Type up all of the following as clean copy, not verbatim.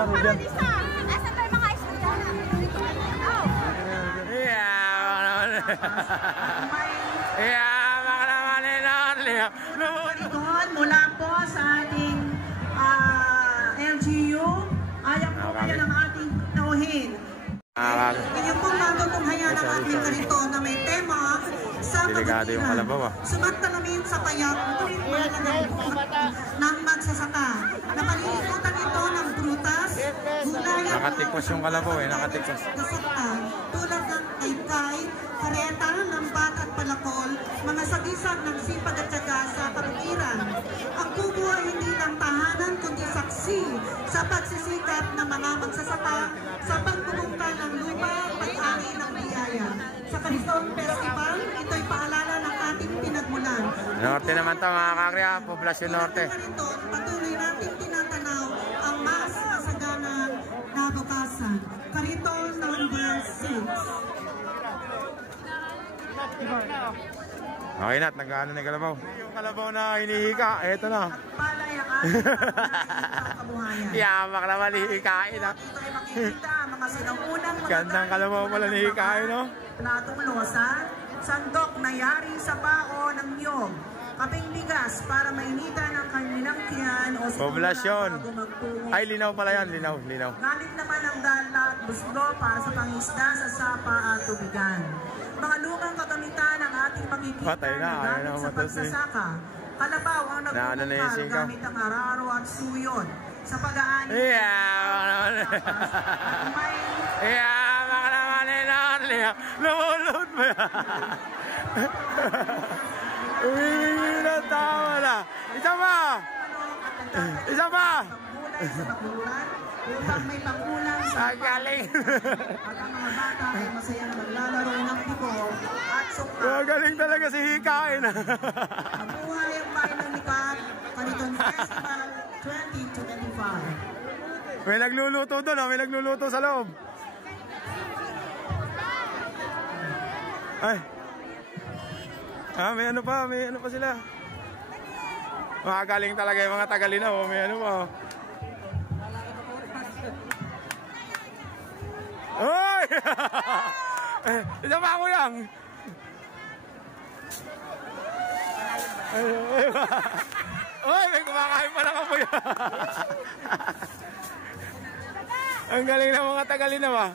nangyari dyan? Nasaan tayo mga estudyante? Baka naman mula po sa ating LGU, ayaw po kayo ng ating tauhin. Ganyan pong matutunghayan ang ating karito na may tema sa pagkakita. Sumantalamin sa payap, tuwing ng magsasaka. Napalilimutan ito ng prutas, gulayan, nakatikos yung kalabaw nakatikos. Tulad ng kaykay, kareta, lambat at palakol, mga sagisag ng sipag at syaga sa kapatiran. Ang kubo ay hindi lang tahanan kundi saksi sa pagsisikap ng mga magsasaka sa pagbubungkal ng lupa at pag-ari ng biyaya. Sa Quezon Festival, ito'y paalala ng ating pinagmulan. Norte naman ito mga kakriya, Poblasyon Norte. Patuloy natin tinatanaw ang mas masaganang nabukasan. Kariton number 6. Okay na, nag-ano na yung kalabaw. Yung kalabaw na hinihika, eto na. Palay ang ating kabuhayan. Yamak naman hihikain ha. Dito ay makikita ang mga sinaunang mga gandang kalabaw pala hihikain no? Platong losa, sandok na yari sa bao ng niyog, kaping bigas para mainitan ang kanilang tiyan o Poblasyon. Ay, linaw pala yan, linaw. Gamit naman ang dala at buslo para sa pangisda sa sapa at tubigan. Mga lumang kagamitan ng ating makikita na gamit sa pagsasaka. Kalabaw ang nagbubukal gamit ang araro at suyon. Sa pag-aani. Baka naman lumulot mo yan. Umihingi na tawa na. Isa pa! Upang may pangkulang sa galing. at ang mga bata ay masaya na maglalaro ng tipo at sukha. Galing talaga si hikain. Mabuhay ang bayan ng Likat, Kariton Festival 2025. May nagluluto doon, may nagluluto sa loob. Ay. May ano pa sila. Makagaling talaga yung mga Tagalinaw, may ano pa. Oy! Isa pa ako yan. Oy, may kumakain pa lang ako yan. Ang galing ng mga Tagalinaw ah.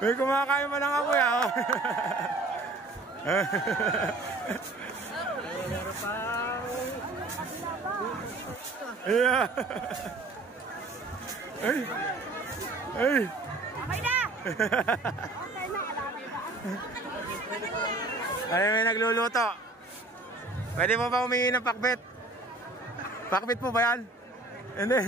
May kumakain pa lang ako yan. Yeah. Ay. Okay na! Ay, may nagluluto. Pwede mo ba humingi ng pakbet? Pakbet po ba yan? Hindi.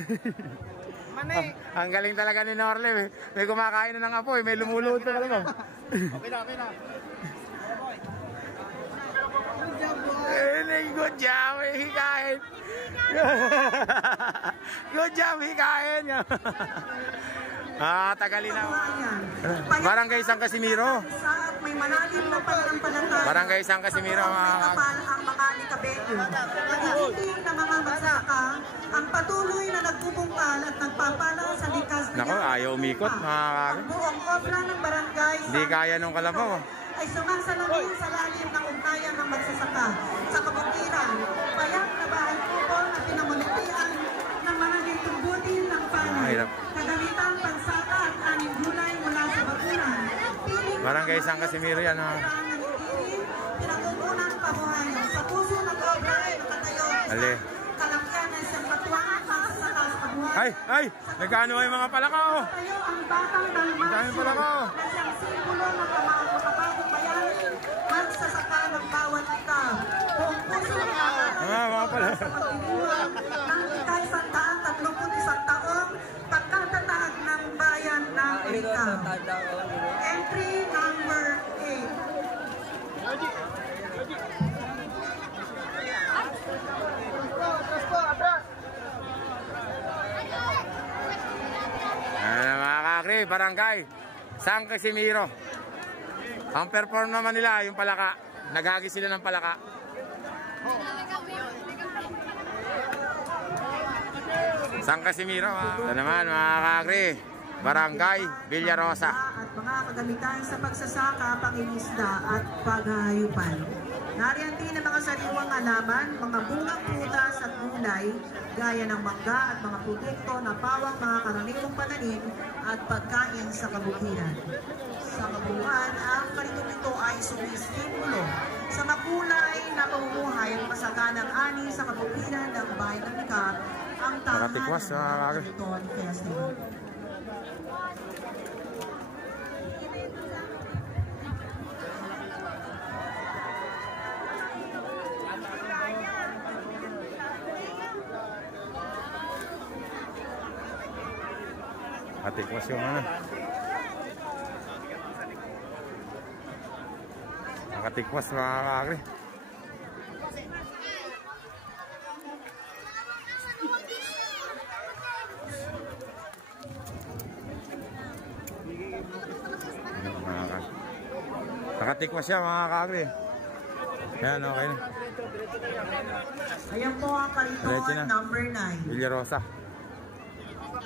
Ang galing talaga ni Norle. May kumakain na ng apoy. May lumuluto ka lang. Okay na. Good job, hikain. Good job, hikain. Tagalinaw. Barangay San Casimiro. May malalim na pananampalataya. Barangay San Casimiro. Ang mga likabelyo. Nagigiting na mga magsasaka ang patuloy na nagbubungkal at nagpapala sa likas na nako, ayaw umikot. Ang buong obra ng barangay hindi kaya nung kalabaw. ay sumasalamin sa lalim ng ugnayan ng magsasaka sa kabutiran. Payak na bahay kupol na pinamulitian ng mga nitubutin ng panay. Kagamitan, pansaka at aning gulay mula sa bakuran. Barangay San Casimiro yan ha. Pinagkukunan pabuhayan sa puso ng obra ay nakatayo sa kalakyan ng isang matuwang at magsasaka sa pabuhayan. Ay! Nagkano ay mga palaka oh! Tayo ang batang dalmasyo na siyang simbolo ng makapagong bayanin magsasaka ng bawat ikaw. Kung puso ng mga palaka sa pagdibuang ng ikay 131 taong pagkatatag ng bayan ng Ikaw. Entry number 8. Mga kakri, barangay San Casimiro. Ang perform naman nila yung palaka. Naghagi sila ng palaka. San Casimiro. Ito naman mga kakri, Barangay Villarosa. At mga kagamitan sa pagsasaka, pangingisda at paghahayupan. Nariyan din ang mga sariwang halaman, mga bungang prutas at gulay, gaya ng mangga at mga produkto na pawang mga karaniwang pananim at pagkain sa kabukiran. Sa kabuuan, ang kariton nito ay sumisimbolo sa makulay na pamumuhay at masaganang ani sa kabukiran ng bayan ng Likab, ang tahanan ng Kariton Festival. Katikwas yung ano. Nakatikwas mga kakri. Nakatikwas siya mga kakri. Yan, okay na. Ayan po ang kariton number 9. Villarosa.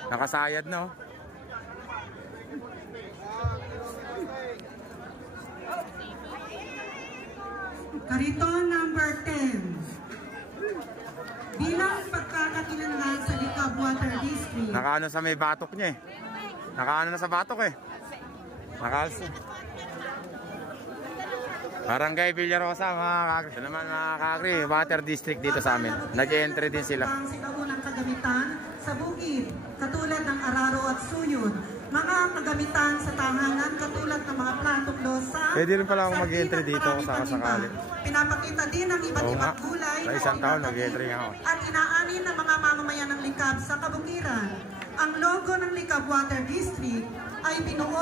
Nakasayad na oh. Kariton number 10. Bilang pagkakakilanlan sa Likab Water District. Nakaano sa may batok niya eh. Nakaano na sa batok eh. Nakalso. Barangay Villarosa mga kakri. Ito naman mga kakri, Water District dito sa amin. Nag-entry din sila. Ang sinaunang kagamitan sa bukid, katulad ng araro at suyod. Mga kagamitan sa tahanan, katulad ng mga platong losa. Pwede rin pala akong mag-entry dito kung sakasakali. Pinapakita din ang iba't ibang gulay. Sa isang taon mag-entry nga ako. At inaanin ng mga mamamayan ng Likab sa kabukiran. Ang logo ng Likab Water District ay binuo.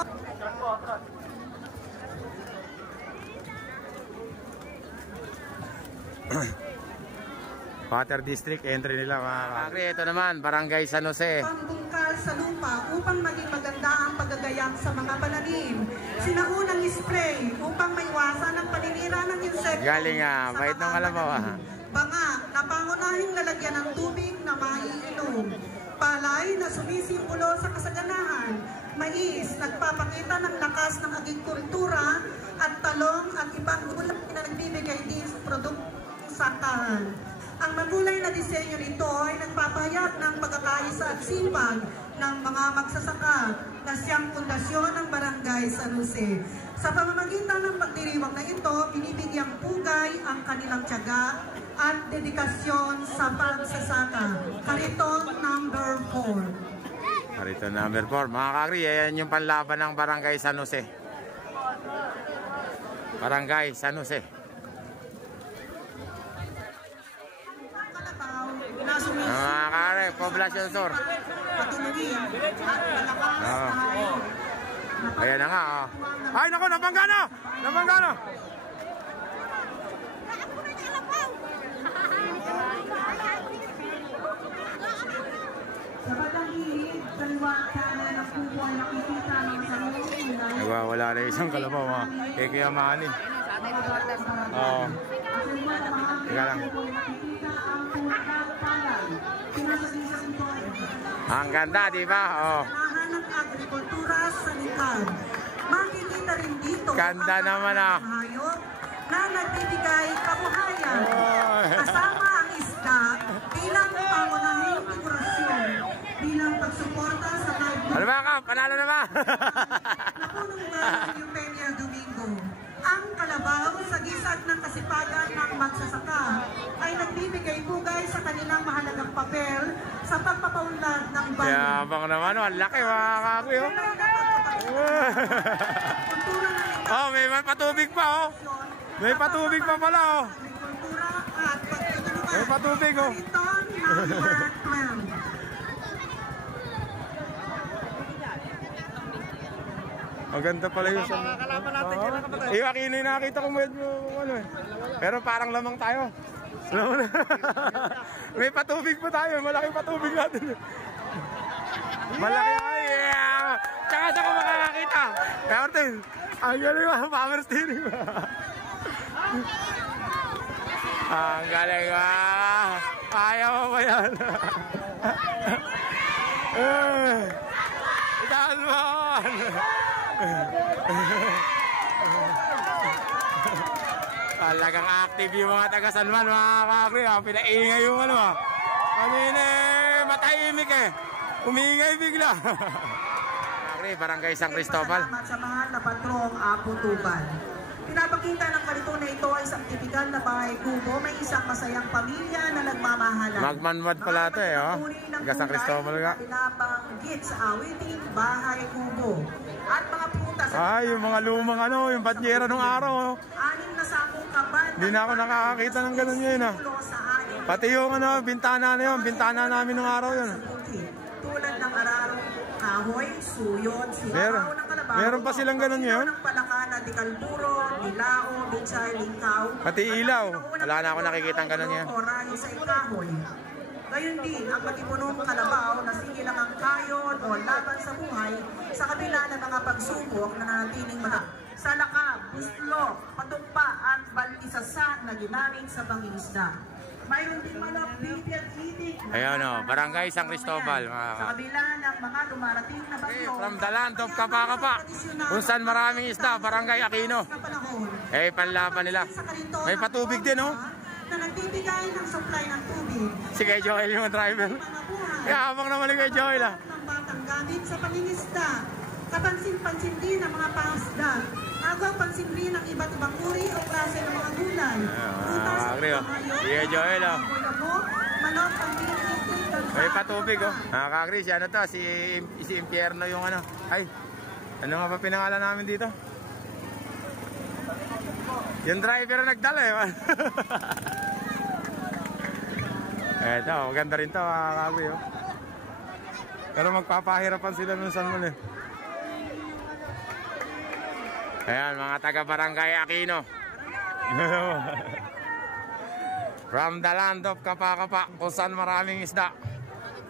Water District, entry nila mga kakri. Ito naman, Barangay San Jose. Pangbungkal sa lupa upang maging maganda ang paggagayang sa mga pananim. Sinaunang spray upang maiwasan ang paninira ng insekto. Galing bait ng kalabaw Banga na pangunahing lalagyan ng tubig na maiinom. Palay na sumisimbolo sa kasaganahan. Mais, nagpapakita ng lakas ng agrikultura. At talong at ibang gulay na nagbibigay din sa produktong sakahan. Ang magulay na disenyo nito ay nagpapahayag ng pagkakaisa at sipag ng mga magsasaka na siyang pundasyon ng Barangay San Jose. Sa pamamagitan ng pagdiriwang na ito, binibigyang pugay ang kanilang tiyaga at dedikasyon sa pagsasaka. Kariton number 4. Kariton number 4. Mga kakri, yan yung panlaban ng Barangay San Jose. Barangay San Jose. Mga kakri, Poblacion Sur. Ayan na nga Ay naku, nabangga na! Nabangga na! Sa batang hilig, kaliwa kanan ng kubo ay nakikita ng sarong Nagwawala na isang kalabaw mga kikiyamanin. Oo. Teka lang. Ang ganda, di ba? Oo. Ng agrikultura sa Likab. Makikita rin dito ganda naman hayop na nagbibigay kabuhayan. Kasama ang isda bilang pangunahing figurasyon bilang pagsuporta sa livelihood. Ano ba ka? Panalo na ba? Napunong ba ng Eugenia Domingo? Ang kalabaw sa gisag ng kasipagan ng magsasaka ay nagbibigay pugay sa kanilang mahalagang papel sa pagpapaunlad ng bayan. Yabang naman, ang laki mga kakri. Oh, may patubig pa oh. May patubig pa pala oh. May patubig oh. Maganda pala yung sa... Aquino yung nakita ko medyo ano eh. Pero parang lamang tayo. May patubig pa tayo. Malaking patubig natin. Malaki. Yeah! Tsaka sa ko makakakita. Martin, ang galing ba? Power steering ba? Ang galing ba? Ayaw mo ba yan? Salmon! Talagang active yung mga taga Salman, mga kakri. Pinaingay yung ano. Kanina matahimik eh. Umingay bigla. Kakri, Barangay San Cristobal. Salamat sa mahal na patrong Apo Tuban. Pinapakita ng kalito na ito ay isang tipikal na bahay kubo. May isang masayang pamilya na nagmamahalan. Magmanwad pala ito eh, oh. Taga San Cristobal ka. Pinabanggit sa awiting bahay kubo. At mga prutas. Ay, yung mga lumang ano, yung batyera nung araw, oh. Anim na sakong kaban. Hindi na ako nakakakita ng ganun yun, ah. Pati yung ano, bintana na yun, bintana namin nung araw yun. Tulad ng ararong kahoy, suyod, sihaw ng kalabaw. Meron pa silang ganun yun? Ng palakana, di kalburo, dilao, bichay, lingkaw. Pati ilaw. Wala na ako nakikita ng ganun yan. Orahin sa ikahoy. Gayon din, ang matipunong kalabaw na sige lang ang kayon o laban sa buhay sa kabila ng mga pagsubok na nanatiling mga sa lakab, buslo, patumpa at baltisasa na ginamit sa pangingisda. Mayroon din manok, bibi at itik. Ayan o, Barangay San Cristobal. Sa kabila ng mga dumarating na bagyo. From the land of Kapakapa, kung saan maraming isda, Barangay Aquino. Panlaban nila. May patubig din o. Na nagbibigay ng supply ng tubig. Si Kay Joel yung driver. Kaya habang naman ni Kay Joel ah. Ng batang gamit sa pangingisda. Kapansin-pansin din ng mga pasda. Agaw pansin din ng iba't ibang uri o klase ng mga gulay. Si Kay Joel oh. Manok, pangbilig, may patubig oh. Kakri, si ano to, si Impierno yung ano. Ay, ano nga ba pinangalan namin dito? Yung driver na nagdala eh. Eto, maganda rin to kakri oh. Pero magpapahirapan sila nung San Juan eh. Ayan, mga taga Barangay Aquino. From the land of Kapakapa, kung saan maraming isda.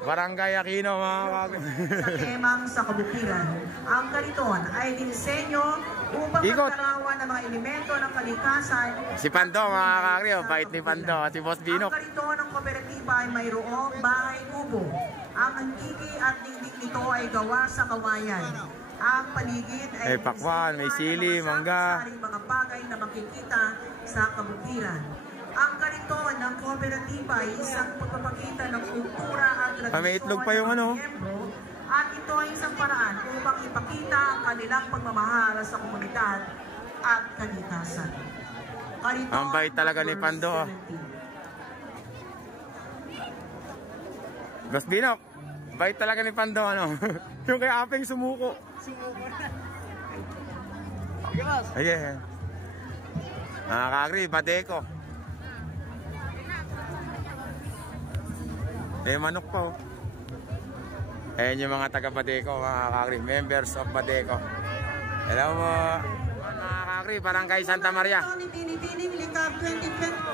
Barangay Aquino, mga kakri. Sa temang sa kabukiran, ang kariton ay dinisenyo upang magtarawan ng mga elemento ng kalikasan. Si Pando, mga kakri, oh, bait ni Pando, at si Boss Binok. Ang kariton ng kooperatiba ay mayroong bahay kubo. Ang antiki at dingding nito ay gawa sa kawayan. Ang paligid ay pakwan, may sili, mangga. Mga bagay na makikita sa kabukiran. Ang kariton ng kooperatiba ay isang pagpapakita ng kultura at tradisyon. May itlog pa yung ano. At ito ay isang paraan upang ipakita ang kanilang pagmamahal sa komunidad at kalikasan. Kariton, ang bait talaga ni Pando. Boss Binok, bait talaga ni Pando ano. Yung kay Apeng sumuko. Ayan. Nakakagri, Badeko. May manok pa oh. Ayan yung mga taga Badeko, mga kakri, members of Badeko. Hello mo. Mga kakri, Barangay Santa Maria.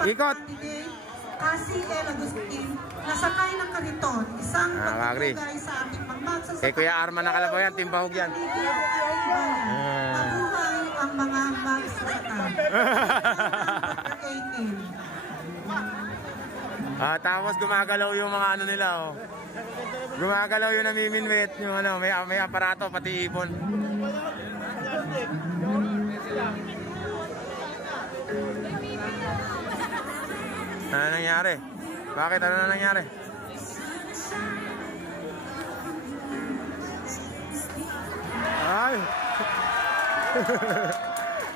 Ikot. Kasi El Agustin, nasakay ng kariton, isang pagpapagay sa ating pagmagsasakay. Kay Kuya Arman na kalabaw yan, timbahog yan. Mabuhay ang mga magsasakay. Tapos gumagalaw yung mga ano nila oh. Gumagalaw yung namiminwet, yung ano, may aparato pati ibon. Ano nangyari? Bakit? Ano na nangyari? Ay!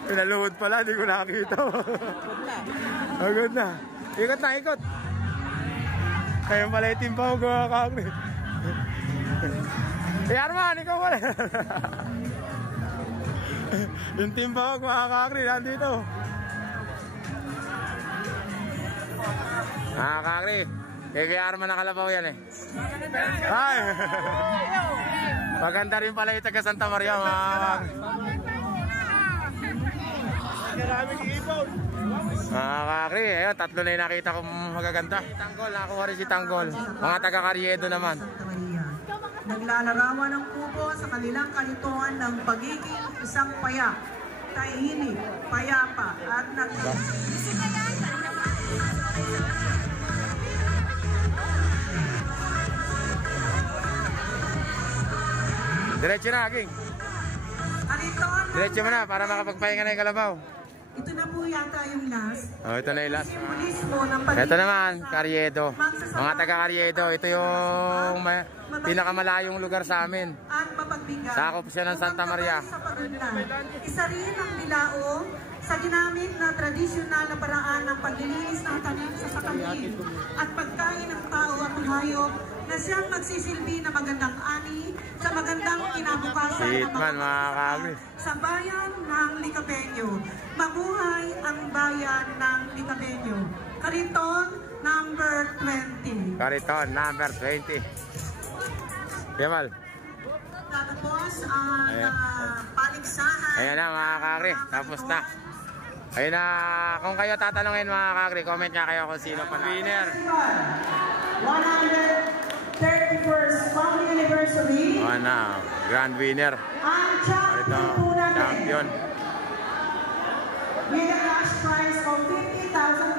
Pinaluhod pala, di ko nakakita. Agad na. Ikot na, ikot. Ayun pala yung timpaw ko, kakri. Hey Arman, ikaw pala. Yung timpaw ko, kakri, nandito. Kakri. Kay Arman nakalabaw yan eh. Ay! Maganda rin pala yung taga Santa Maria, mga kakri. Mga kakri, ayun, tatlo na yung nakita kong magaganda. Tanggol, nakuha rin si Tanggol. Mga taga Carriedo naman. Naglalarawan ng kubo sa kanilang kalituan ng pagiging isang payak, tahimik, payapa, at Diretso na, King. Kariton. Diretso mo na para makapagpahinga na yung kalabaw. Ito na po yata yung last. Oh, ito na yung last. Simbolismo ng pag-ibig Ito naman, sa Carriedo. magsasama Mga taga Carriedo, ito yung pinakamalayong lugar sa amin. at mapagbigay. Sakop siya ng Santa Maria. Sa pagunlad. Isa rin ang bilao sa ginamit na tradisyonal na paraan ng paglilinis ng tanim sa sakahin at pagkain ng tao at hayop na siyang magsisilbi na magandang ani sa magandang kinabukasan ng Hitman, mga kami. sa bayan ng Licabenyo. Mabuhay ang bayan ng Licabenyo. Kariton number 20. Kariton, number 20. Kemal. Tapos ang paligsahan. Ayan na mga kakri, tapos na. Ayun na, kung kayo tatanungin mga kakri, comment nga kayo kung sino pa winner. 131st family anniversary. Oh na, grand winner. Ang Ito, champion po natin. champion. With a cash prize of 50,000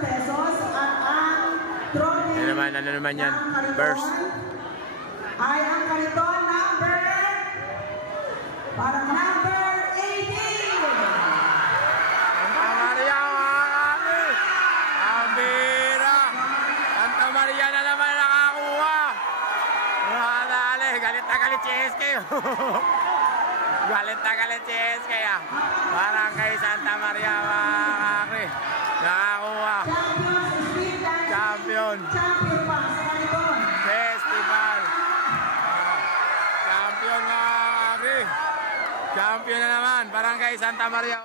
pesos at ang trophy Ano naman yan? ng Kariton Burst. ay ang Kariton number parang number 18. Santa Maria mga kakri. Abira. Santa Maria na naman nakakuha. Mga dali, galit na galit si SK. Galit na galit si SK ah. Parang kay Santa Maria mga kakri. Nakakuha. Champion. Champion pa sa Kariton. Festival. Champion mga kakri. Champion na naman. Parang kay Santa Maria.